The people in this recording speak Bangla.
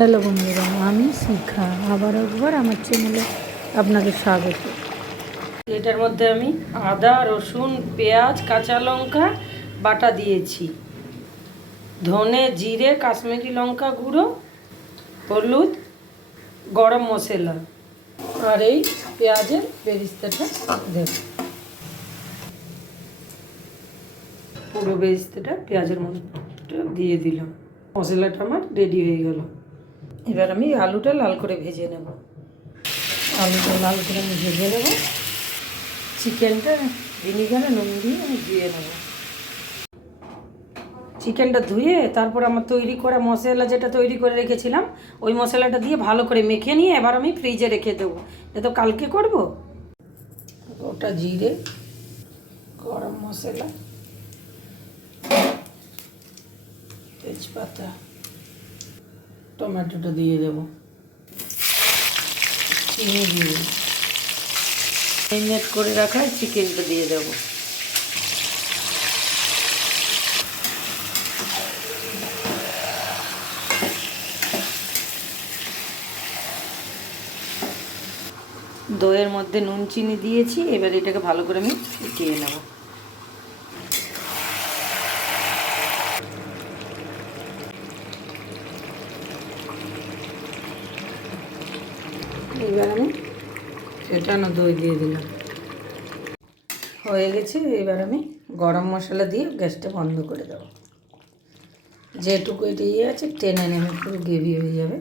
হ্যালো বন্ধুরা, আমি শিখা আবার একবার আমার চ্যানেলে আপনাকে স্বাগত। এটার মধ্যে আমি আদা, রসুন, পেঁয়াজ, কাঁচা লঙ্কা বাটা দিয়েছি, ধনে, জিরে, কাশ্মীরি লঙ্কা গুঁড়ো, হলুদ, গরম মশলা আর এই পেঁয়াজের বেরেস্তাটা দেব। পুরো বেরেস্তাটা পেঁয়াজের মধ্যে দিয়ে দিলাম। মশলাটা আমার রেডি হয়ে গেল। এবার আমি আলুটা লাল করে ভেজে নেব। আলুটা লাল করে আমি ভেজে নেব। চিকেনটা ভিনিগারে নুন দিয়ে আমি ধুয়ে নেব। চিকেনটা ধুয়ে তারপর আমার তৈরি করা মশলা যেটা তৈরি করে রেখেছিলাম ওই মশলাটা দিয়ে ভালো করে মেখে নিয়ে এবার আমি ফ্রিজে রেখে দেবো, এ তো কালকে করব। গোটা জিরে, গরম মশলা, তেজপাতা, টমেটোটা দিয়ে দেবো, চিনি দিয়ে ম্যারিনেট করে রাখা চিকেনটা দিয়ে দেবো। দইয়ের মধ্যে নুন চিনি দিয়েছি, এবার এটাকে ভালো করে আমি ফুটিয়ে নেব। এবার আমি ফেটানো দই দিয়ে দিলাম। হয়ে গেছে। এবার আমি গরম মশলা দিয়ে গ্যাসটা বন্ধ করে দেবো। যেটুকু এটা ইয়ে আছে টেনে নেমে পুরো গ্রেভি হয়ে যাবে।